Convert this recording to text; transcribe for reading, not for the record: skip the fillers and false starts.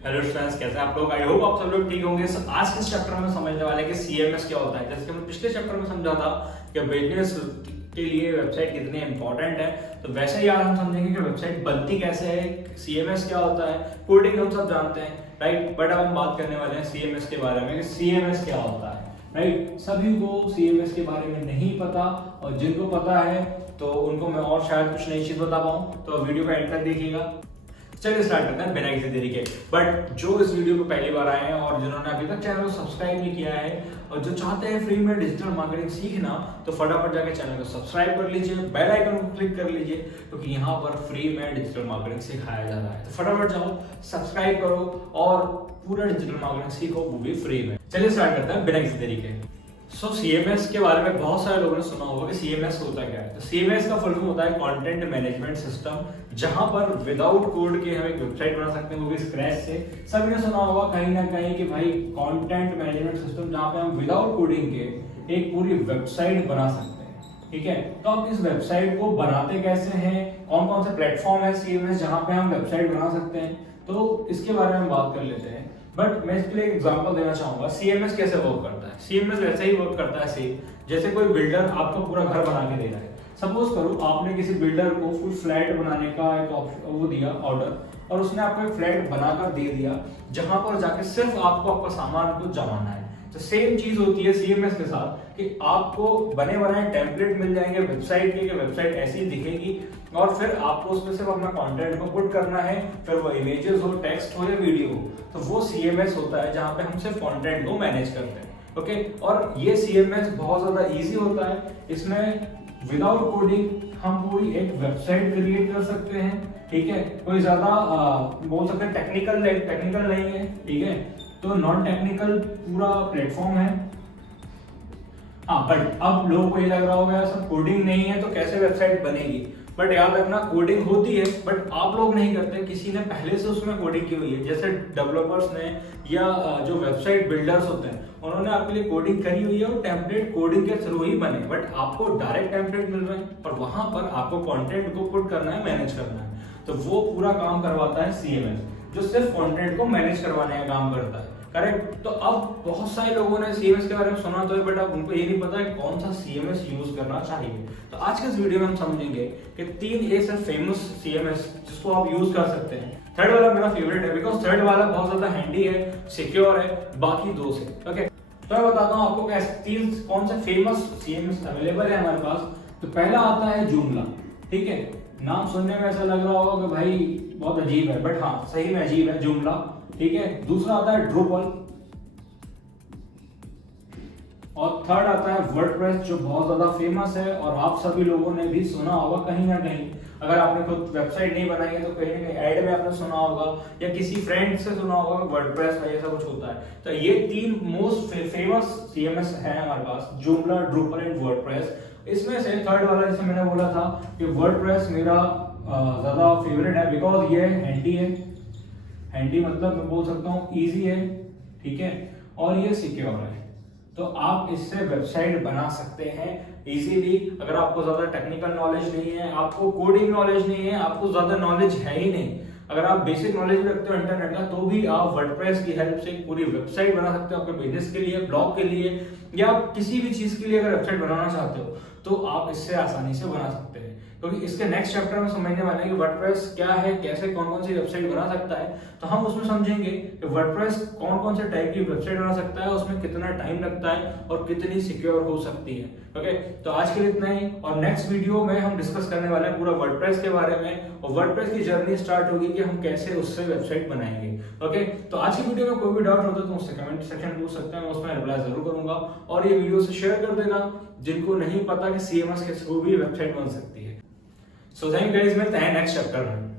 Hello students, कैसे हैं आप लोग? आई होप आप सब लोग ठीक होंगे। आज के चैप्टर में समझने वाले कि सीएमएस क्या होता है। जैसे कि मैं पिछले चैप्टर में समझा था कि बिजनेस के लिए वेबसाइट कितनी इंपॉर्टेंट है, तो वैसे ही आज हम समझेंगे कि वेबसाइट बनती कैसे है, सीएमएस क्या होता है। कोडिंग हम सब जानते हैं, राइट, बट अब हम बात करने वाले हैं सीएमएस के बारे में कि सीएमएस क्या होता है, राइट। सभी को सीएमएस के बारे में नहीं पता, और जिनको पता है तो उनको मैं और शायद कुछ नई चीज बता पाऊं, तो वीडियो का एंड तक देखिएगा। चलिए स्टार्ट करते हैं बिना किसी देरी के। बट जो इस वीडियो को पहली बार आए हैं और जिन्होंने अभी तक चैनल को सब्सक्राइब नहीं किया है और जो चाहते हैं फ्री में डिजिटल मार्केटिंग सीखना, तो फटाफट जाके चैनल को सब्सक्राइब कर लीजिए, बेल आइकन को क्लिक कर लीजिए, क्योंकि यहाँ पर फ्री में डिजिटल मार्केटिंग सिखाया जा रहा है। तो फटाफट जाओ, सब्सक्राइब करो और पूरा डिजिटल मार्केटिंग सीखो, वो भी फ्री में। चलिए स्टार्ट करते हैं बिना किसी देरी के। सीएमएस के बारे में बहुत सारे लोगों ने सुना होगा कि सीएमएस होता क्या है। तो सीएमएस का फुल फॉर्म होता है कंटेंट मैनेजमेंट सिस्टम, जहां पर विदाउट कोड के हम एक वेबसाइट बना सकते हैं, वो भी स्क्रैच से। सभी ने सुना होगा कहीं ना कहीं कि भाई कंटेंट मैनेजमेंट सिस्टम, जहां पे हम विदाउट कोडिंग के एक पूरी वेबसाइट बना सकते हैं, ठीक है। तो आप इस वेबसाइट को बनाते कैसे हैं, कौन कौन से प्लेटफॉर्म है सीएमएस जहां पे हम वेबसाइट बना सकते हैं, तो इसके बारे में बात कर लेते हैं। बट मैं इसके लिए एक एग्जांपल देना चाहूंगा सीएमएस कैसे वर्क करता है। सीएमएस वैसे ही वर्क करता है सेम जैसे कोई बिल्डर आपको पूरा घर बना के दे रहा है। सपोज करो आपने किसी बिल्डर को फुल फ्लैट बनाने का एक वो दिया ऑर्डर, और उसने आपको एक फ्लैट बनाकर दे दिया, जहां पर जाके सिर्फ आपको आपका सामान को जमाना है। तो सेम चीज होती है सीएमएस के साथ कि आपको बने बनाए टेम्पलेट मिल जाएंगे वेबसाइट के, वेबसाइट ऐसी दिखेगी और फिर आपको उसमें सिर्फ अपना कंटेंट को पुट करना है, फिर वो इमेजेस हो, टेक्स्ट हो या वीडियो हो, तो वो सीएमएस होता है जहां पे हम सिर्फ कंटेंट को मैनेज करते हैं, ओके। और ये सीएमएस बहुत ज्यादा इजी होता है। इसमें विदाउट कोडिंग हम पूरी एक वेबसाइट क्रिएट कर सकते हैं, ठीक है। कोई ज्यादा बोल सकते हैं टेक्निकल नहीं है, ठीक है। तो नॉन टेक्निकल पूरा प्लेटफॉर्म है। हाँ, बट अब लोगों को ये लग रहा होगा सब कोडिंग नहीं है तो कैसे वेबसाइट बनेगी। बट याद रखना कोडिंग होती है, बट आप लोग नहीं करते, किसी ने पहले से उसमें कोडिंग की हुई है। जैसे डेवलपर्स ने या जो वेबसाइट बिल्डर्स होते हैं उन्होंने आपके लिए कोडिंग करी हुई है और टेम्पलेट कोडिंग के थ्रू ही बने। बट आपको डायरेक्ट टेम्पलेट मिल रहे हैं और वहां पर आपको कंटेंट को पुट करना है, मैनेज करना है। तो वो पूरा काम करवाता है सीएमएस, जो सिर्फ कंटेंट को मैनेज करवाने का काम करता है, करेक्ट। तो अब बहुत सारे लोगों ने सीएमएस के बारे में सुना तो है, बट अब उनको ये नहीं पता है कौन सा सीएमएस यूज करना चाहिए। तो आज के इस वीडियो में हम समझेंगे कि 3 ऐसे फेमस सीएमएस जिसको आप यूज कर सकते हैं। थर्ड वाला मेरा फेवरेट है, बिकॉज थर्ड वाला बहुत ज्यादा हैंडी है, सिक्योर है, बाकी 2 से, ओके। तो मैं बताता हूँ आपको कि 3 कौन से फेमस सीएमएस अवेलेबल है हमारे पास। तो पहला आता है जूमला, ठीक है। नाम सुनने में ऐसा लग रहा होगा कि भाई बहुत अजीब है, बट हाँ सही में अजीब है जूमला, ठीक है। दूसरा आता है ड्रूपल और थर्ड आता है वर्डप्रेस, जो बहुत ज्यादा फेमस है और आप सभी लोगों ने भी सुना होगा कहीं ना कहीं। अगर आपने खुद वेबसाइट नहीं बनाई है तो कहीं ना कहीं ऐड में आपने सुना होगा या किसी फ्रेंड से सुना होगा वर्डप्रेस में ऐसा कुछ होता है। तो ये 3 मोस्ट फेमस सीएमएस है हमारे पास, जूमला, ड्रूपल एंड वर्डप्रेस। इसमें से थर्ड वाला जैसे मैंने बोला था कि वर्डप्रेस मेरा ज्यादा फेवरेट है, बिकॉज ये हैंडी है। हैंडी मतलब मैं बोल सकता हूँ इजी है, ठीक है, और ये सिक्योर है। तो आप इससे वेबसाइट बना सकते हैं इजीली। अगर आपको ज्यादा टेक्निकल नॉलेज नहीं है, आपको कोडिंग नॉलेज नहीं है, आपको ज्यादा नॉलेज है ही नहीं, अगर आप बेसिक नॉलेज रखते हो इंटरनेट का, तो भी आप वर्डप्रेस की हेल्प से पूरी वेबसाइट बना सकते हो। आपके बिजनेस के लिए, ब्लॉग के लिए या किसी भी चीज के लिए अगर वेबसाइट बनाना चाहते हो तो आप इससे आसानी से बना सकते हैं। क्योंकि इसके नेक्स्ट चैप्टर में समझने वाले हैं कि वर्डप्रेस क्या है, कैसे कौन कौन सी वेबसाइट बना सकता है। तो हम उसमें समझेंगे कि वर्डप्रेस कौन कौन से टाइप की वेबसाइट बना सकता है, उसमें कितना टाइम लगता है और कितनी सिक्योर हो सकती है, ओके। तो आज के लिए इतना ही, और नेक्स्ट वीडियो में हम डिस्कस करने वाले हैं पूरा वर्डप्रेस के बारे में, और वर्डप्रेस की जर्नी स्टार्ट होगी कि हम कैसे उससे वेबसाइट बनाएंगे, ओके। तो आज की वीडियो में कोई भी डाउट होता है तो मुझसे कमेंट सेक्शन में पूछ सकते हैं, मैं उसमें रिप्लाई जरूर करूंगा। और ये वीडियो से शेयर कर देना जिनको नहीं पता कि सीएमएस के थ्रू भी वेबसाइट बन सकती है। सो थैंक यू गाइस, मिलते हैं नेक्स्ट चैप्टर में।